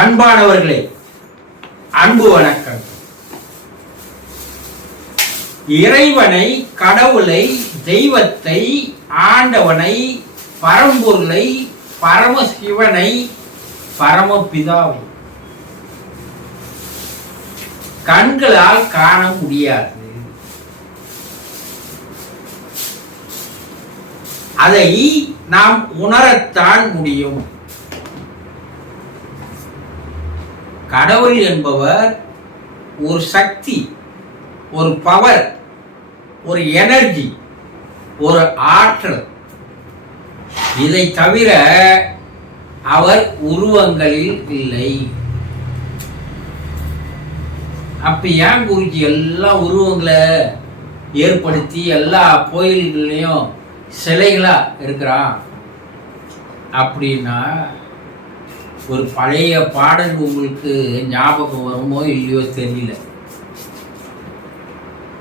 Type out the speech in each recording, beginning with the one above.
அன்பானவர்களே, அன்பு வணக்கம். இறைவனை, கடவுளை, தெய்வத்தை, ஆண்டவனை, பரம்பொருளை, பரமசிவனை, பரமபிதாவை கண்களால் காண முடியாது. அதை நாம் உணரத்தான் முடியும். கடவுள் என்பவர் ஒரு சக்தி, ஒரு பவர், ஒரு எனர்ஜி, ஒரு ஆற்றல். இதை தவிர அவர் உருவங்களில் இல்லை. அப்ப ஏன் குருஜி எல்லா உருவங்களை ஏற்படுத்தி எல்லா கோயில்கள்லையும் சிலைகளா இருக்கிறான் அப்படின்னா, ஒரு பழைய பாடல் உங்களுக்கு ஞாபகம் வருமோ இல்லையோ தெரியல.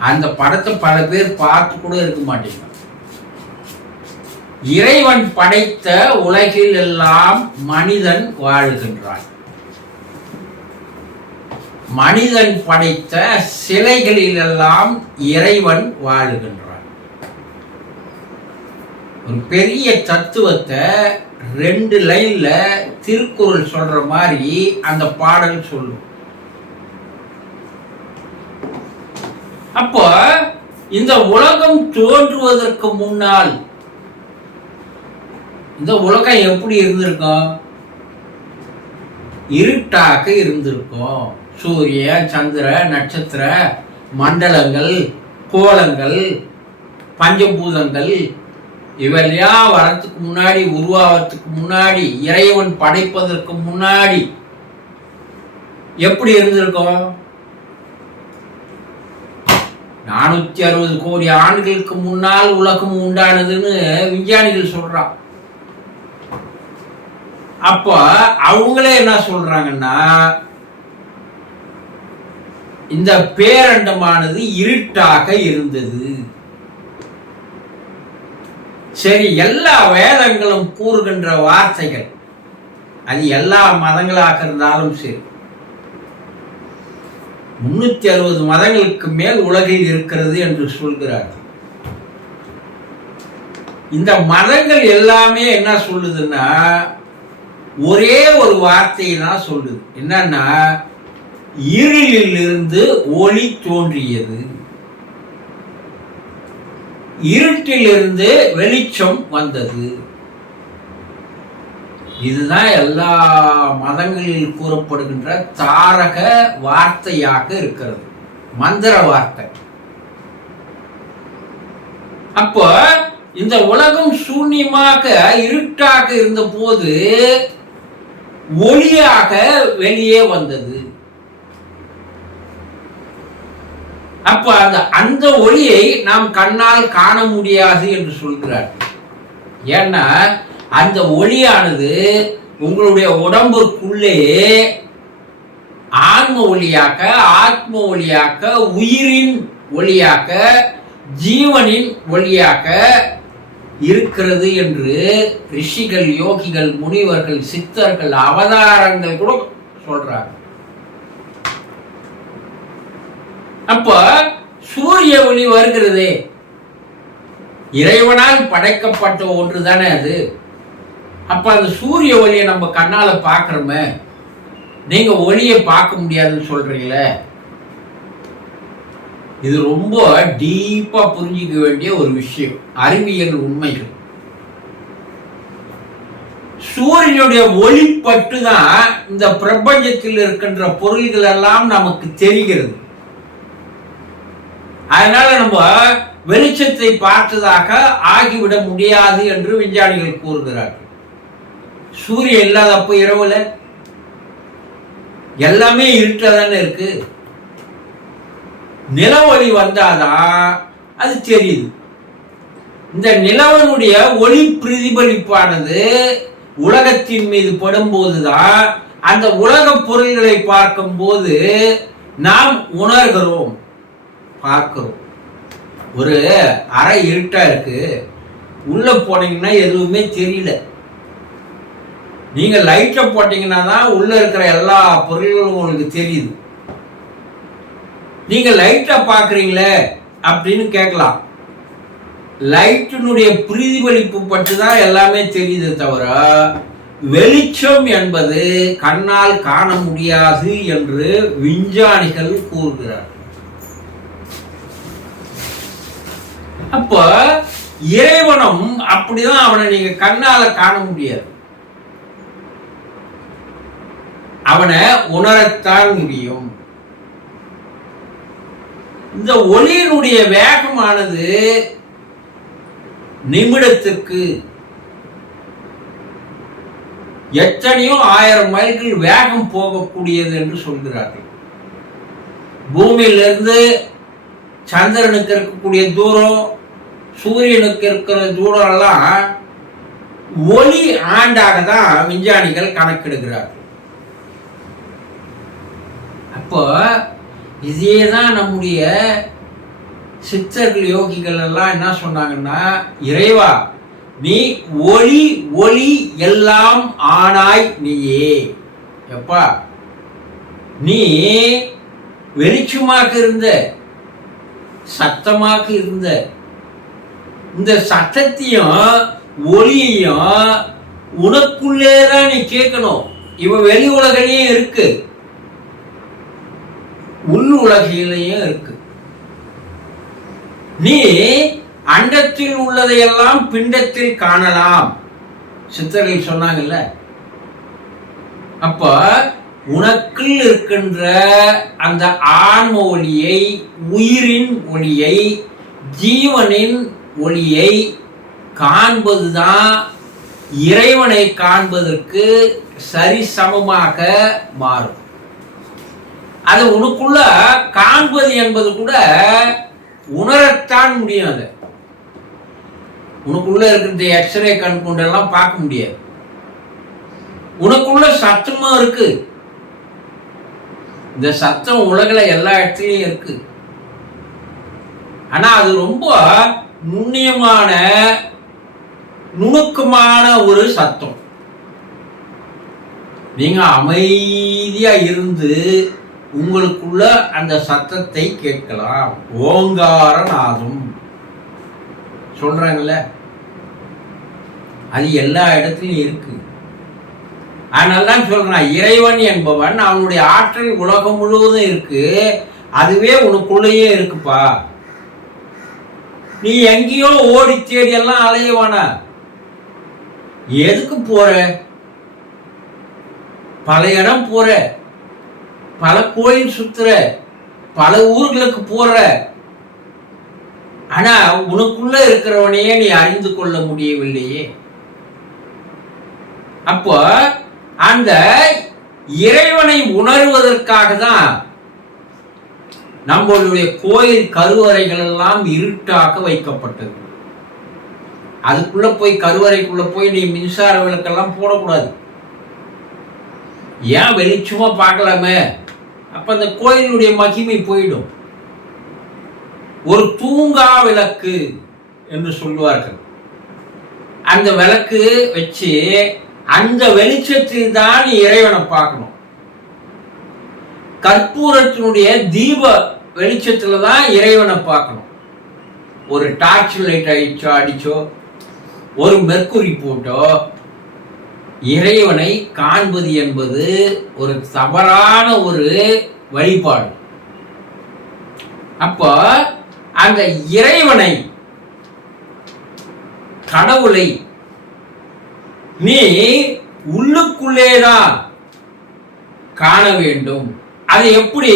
அந்த படத்தை பல பேர் பார்த்து கூட இருக்க மாட்டேங்க. இறைவன் படைத்த உலகில் எல்லாம் மனிதன் வாழுகின்றான். மனிதன் படைத்த சிலைகளில் எல்லாம் இறைவன் வாழுகின்றான். ஒரு பெரிய தத்துவத்தை 2 லைன்ல திருக்குறள் சொல்ற மாதிரி அந்த பாடல் சொல்லும். அப்போ இந்த உலகம் தோன்றுவதற்கு முன்னால் இந்த உலகம் எப்படி இருந்திருக்கும்? இருட்டாக இருந்திருக்கும். சூரிய, சந்திர, நட்சத்திர, மண்டலங்கள், கோலங்கள், பஞ்சபூதங்கள் இவெல்லாம் வரத்துக்கு முன்னாடி, உருவாவதுக்கு முன்னாடி, இறைவன் படைப்பதற்கு முன்னாடி எப்படி இருந்திருக்கும்? 460 கோடி ஆண்டுகளுக்கு முன்னால் உலகம் உண்டானதுன்னு விஞ்ஞானிகள் சொல்றான். அப்ப அவங்களே என்ன சொல்றாங்கன்னா, இந்த பேரண்டமானது இருட்டாக இருந்தது. சரி, எல்லா வேதங்களும் கூறுகின்ற வார்த்தைகள், அது எல்லா மதங்களாக இருந்தாலும் சரி, 360 மதங்களுக்கு மேல் உலகில் இருக்கிறது என்று சொல்கிறார்கள். இந்த மதங்கள் எல்லாமே என்ன சொல்லுதுன்னா, ஒரே ஒரு வார்த்தையை தான் சொல்லுது. என்னன்னா, இருளில் இருந்து ஒளி தோன்றியது, இருட்டிலிருந்து வெளிச்சம் வந்தது. இதுதான் எல்லா மதங்களில் கூறப்படுகின்ற தாரக வார்த்தையாக இருக்கிறது, மந்திர வார்த்தை. அப்போ இந்த உலகம் சூன்யமாக இருட்டாக இருந்த போது ஒளியாக வெளியே வந்தது. அப்ப அந்த ஒளியை நாம் கண்ணால் காண முடியாது என்று சொல்கிறார். ஏன்னா அந்த ஒளியானது உங்களுடைய உடம்புக்குள்ளே ஆன்ம ஒளியாக, ஆத்ம ஒளியாக, உயிரின் ஒளியாக, ஜீவனின் ஒளியாக இருக்கிறது என்று ரிஷிகள், யோகிகள், முனிவர்கள், சித்தர்கள், அவதாரங்கள் கூட சொல்றாங்க. அப்ப சூரிய ஒளி வருகிறதே, இறைவனால் படைக்கப்பட்ட ஒன்று தானே அது. அப்ப அந்த சூரிய ஒளியை நம்ம கண்ணால பார்க்கிறோமே, நீங்க ஒளியை பார்க்க முடியாதுன்னு சொல்றீங்களே. இது ரொம்ப டீப்பா புரிஞ்சிக்க வேண்டிய ஒரு விஷயம், அறிவியல் உண்மைகள். சூரியனுடைய ஒளிப்பட்டு தான் இந்த பிரபஞ்சத்தில் இருக்கின்ற பொருள்கள் எல்லாம் நமக்கு தெரிகிறது. அதனால நம்ம வெளிச்சத்தை பார்த்ததாக ஆகிவிட முடியாது என்று விஞ்ஞானிகள் கூறுகிறார்கள். சூரியன் இல்லாதப்போ இரவுல எல்லாமே இருட்டதானே இருக்கு. நிலவொளி வந்தாதான் அது தெரியுது. இந்த நிலவனுடைய ஒளி பிரதிபலிப்பானது உலகத்தின் மீது படும்போதுதான் அந்த உலக பொருள்களை பார்க்கும் போது நாம் உணர்கிறோம், பார்க்கிறோம். ஒரு அறை இருட்டா இருக்கு, உள்ள போனீங்கன்னா எதுவுமே தெரியல. நீங்க லைட்டை போட்டீங்கன்னா தான் உள்ள இருக்கிற எல்லா பொருள்களும் உங்களுக்கு தெரியுது. நீங்க லைட்டை பார்க்குறீங்களே அப்படின்னு கேட்கலாம். லைட்டினுடைய பிரதிபலிப்பு பற்றி தான் எல்லாமே தெரியுது தவிர வெளிச்சம் என்பது கண்ணால் காண முடியாது என்று விஞ்ஞானிகள் கூறுகிறார். அப்ப இறைவனும் அப்படிதான், அவனை நீங்க கண்ணால காண முடியாது, அவனை உணரத்தான் முடியும். இந்த ஒளியினுடைய வேகமானது நிமிடத்துக்கு எத்தனையோ 1000 மைல்கள் வேகம் போகக்கூடியது என்று சொல்கிறார்கள். பூமியிலிருந்து சந்திரனுக்கு இருக்கக்கூடிய தூரம், சூரியனுக்கு இருக்கிற தூரம் எல்லாம் ஒளி ஆண்டாக தான் விஞ்ஞானிகள் கணக்கெடுக்கிறார்கள். அப்போ இதே தான் நம்முடைய சித்தர்கள் யோகிகள் எல்லாம் என்ன சொன்னாங்கன்னா, இறைவா நீ ஒளி ஒளி எல்லாம் ஆனாய் நீயே. எப்பா நீ வெளிச்சமாக இருந்த, சத்தமாக இருந்த, இந்த சத்தத்தையும் ஒளியையும் உனக்குள்ளே தான் நீ கேட்கணும். இவ வெளி உலகிலேயும் இருக்கு, உள் உலகிலேயும் இருக்கு. நீ அண்டத்தில் உள்ளதையெல்லாம் பிண்டத்தில் காணலாம் சித்தர்கள் சொன்னாங்கல்ல. அப்ப உனக்குள் இருக்கின்ற அந்த ஆன்ம ஒளியை, உயிரின் ஒளியை, ஜீவனின் ஒளியை காண்பதுதான் இறைவனை காண்பதற்கு சரிசமமாக மாறும். அது உனக்குள்ள காண்பது என்பது கூட உணரத்தான் முடியாது. உனக்குள்ள இருக்கிற எக்ஸ்ரே கண் கொண்டெல்லாம் பார்க்க முடியாது. உனக்குள்ள சத்தமும் இருக்கு. இந்த சத்தம் உலகில் எல்லா இடத்துலையும் இருக்கு. ஆனா அது ரொம்ப நுண்ணியமான, நுணுக்கமான ஒரு சத்தம். நீங்க அமைதியா இருந்து உங்களுக்குள்ள அந்த சத்தத்தை கேட்கலாம். ஓங்கார நாதம் சொல்றாங்கல்ல, அது எல்லா இடத்துலையும் இருக்கு. அதனால்தான் சொல்றேன், இறைவன் என்பவன் அவனுடைய ஆற்றல் உலகம் முழுவதும் இருக்கு. அதுவே உனக்குள்ளேயே இருக்குப்பா. நீ எங்கேயோ ஓடி தேடி எல்லாம் அலையவானா. எதுக்கு போற? பல இடம் போற, பல கோயில் சுத்துற, பல ஊர்களுக்கு போற. ஆனா உனக்குள்ள இருக்கிறவனையே நீ அறிந்து கொள்ள முடியவில்லையே. அப்போ அந்த இறைவனை உணர்வதற்காக தான் நம்மளுடைய கோயில் கருவறைகள் எல்லாம் இருட்டாக வைக்கப்பட்டது. அதுக்குள்ள போய், கருவறைக்குள்ள போய் நீ மின்சார விளக்கெல்லாம் போடக்கூடாது. ஏன்? வெளிச்சமா பார்க்கலாமே. அப்ப அந்த கோயிலுடைய மகிமை போயிடும். ஒரு தூங்கா விளக்கு என்று சொல்வார்கள். அந்த விளக்கு வச்சு அந்த வெளிச்சத்தில் தான் இறைவனை பார்க்கணும். கற்பூரத்தினுடைய தீப வெளிச்சத்துல தான் இறைவனை பார்க்கணும். ஒரு டார்ச் லைட் அடிச்சோ ஒரு மெர்க்குரி போட்டோ இறைவனை காண்பது என்பது ஒரு தவறான ஒரு வழிபாடு. அப்போ அந்த இறைவனை, கடவுளை நீ உள்ளுக்குள்ளேதான் காண வேண்டும். அது எப்படி?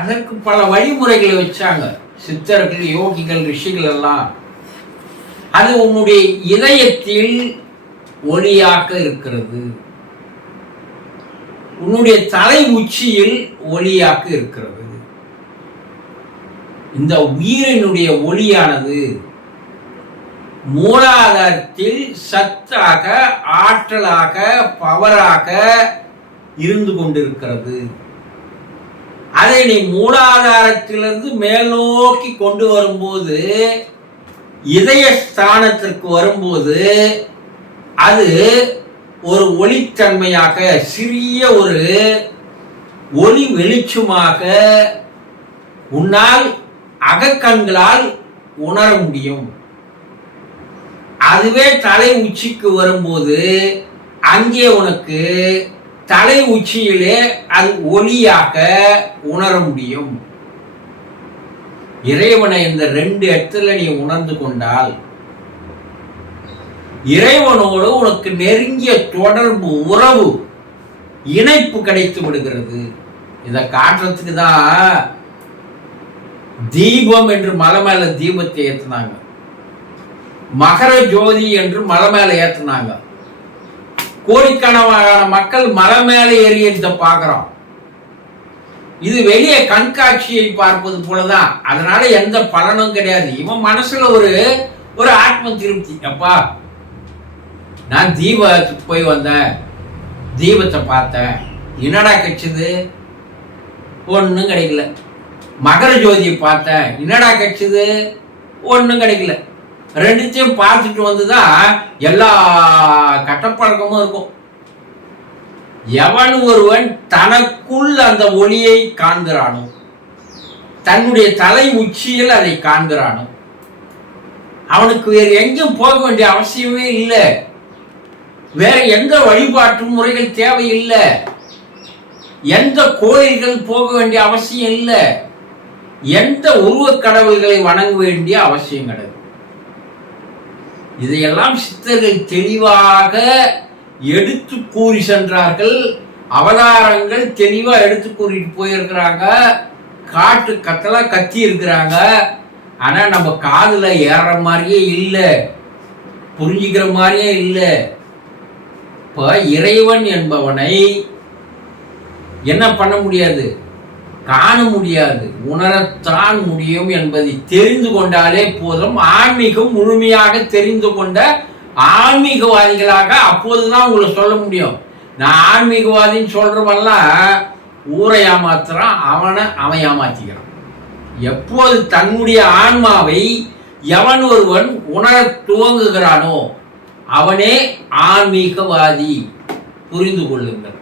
அதற்கு பல வழிமுறைகளை வச்சாங்க சித்தர்கள், யோகிகள், ரிஷிகள் எல்லாம். அது உன்னுடைய இதயத்தில் ஒளியாக இருக்கிறது, உன்னுடைய தலை உச்சியில் ஒளியாக இருக்கிறது. இந்த உயிரினுடைய ஒளியானது மூலாதாரத்தில் சத்தாக, ஆற்றலாக, பவராக இருந்து கொண்டிருக்கிறது. அதை நீ மூலாதாரத்திலிருந்து மேல் நோக்கி கொண்டு வரும்போது, இதய ஸ்தானத்திற்கு வரும்போது, அது ஒரு ஒளித்தன்மையாக, சிறிய ஒரு ஒளி வெளிச்சமாக உன்னால் அகக்கண்களால் உணர முடியும். அதுவே தலை உச்சிக்கு வரும்போது அங்கே உனக்கு தலை உச்சியிலே அது ஒளியாக உணர முடியும். இறைவனை இந்த 2 இடத்துல நீ உணர்ந்து கொண்டால் இறைவனோடு உனக்கு நெருங்கிய தொடர்பு, உறவு, இணைப்பு கிடைத்து விடுகிறது. இதை காட்டுறதுக்கு தான் தீபம் என்று மலை மேல தீபத்தை ஏற்றினாங்க, மகர ஜோதி என்று மலை மேல ஏற்றினாங்க. கோடிக்கணக்கான மக்கள் மலை மேல ஏறியதை பார்க்கிறோம். இது வெளியே கண்காட்சியை பார்ப்பது போலதான். அதனால எந்த பலனும் கிடையாது. இவன் மனசுல ஒரு ஆத்ம திருப்தி. அப்பா, நான் தீபத்துக்கு போய் வந்தேன், தீபத்தை பார்த்தேன், என்னடா கிடைச்சது? ஒன்றும் கிடைக்கல. மகர ஜோதியை பார்த்தேன், என்னடா கிடைச்சது? ஒன்றும் கிடைக்கல. ரெண்டுத்தையும் பார்த்துட்டு வந்துதான் எல்லா கட்டப்பழக்கமும் இருக்கும். எவன் ஒருவன் தனக்குள் அந்த ஒளியை காண்கிறானோ, தன்னுடைய தலை உச்சியில் அதை காண்கிறானோ, அவனுக்கு வேறு எங்கேயும் போக வேண்டிய அவசியமே இல்லை. வேற எந்த வழிபாட்டு முறைகள் தேவையில்லை. எந்த கோயில்கள் போக வேண்டிய அவசியம் இல்லை. எந்த உருவக் கடவுள்களை வணங்க வேண்டிய அவசியம் கிடையாது. இதையெல்லாம் சித்தர்கள் தெளிவாக எடுத்து கூறி சென்றார்கள். அவதாரங்கள் தெளிவா எடுத்து கூறிட்டு போயிருக்கிறாங்க. காட்டு கத்தெல்லாம் கத்தி இருக்கிறாங்க. ஆனா நம்ம காதுல ஏற மாதிரியே இல்லை, புரிஞ்சுக்கிற மாதிரியே இல்லை. இப்ப இறைவன் என்பவனை என்ன பண்ண முடியாது? காண முடியாது, உணரத்தான் முடியும் என்பதை தெரிந்து கொண்டாலே போதும். ஆன்மீகம் முழுமையாக தெரிந்து கொண்ட ஆன்மீகவாதிகளாக அப்போதுதான் உங்களை சொல்ல முடியும். நான் ஆன்மீகவாதின்னு சொல்றவெல்லாம் ஊரை ஏமாத்துறான், அவன் ஏமாத்திக்கிறான். எப்போது தன்னுடைய ஆன்மாவை எவன் ஒருவன் உணர துவங்குகிறானோ அவனே ஆன்மீகவாதி. புரிந்து கொள்ளுங்கள்.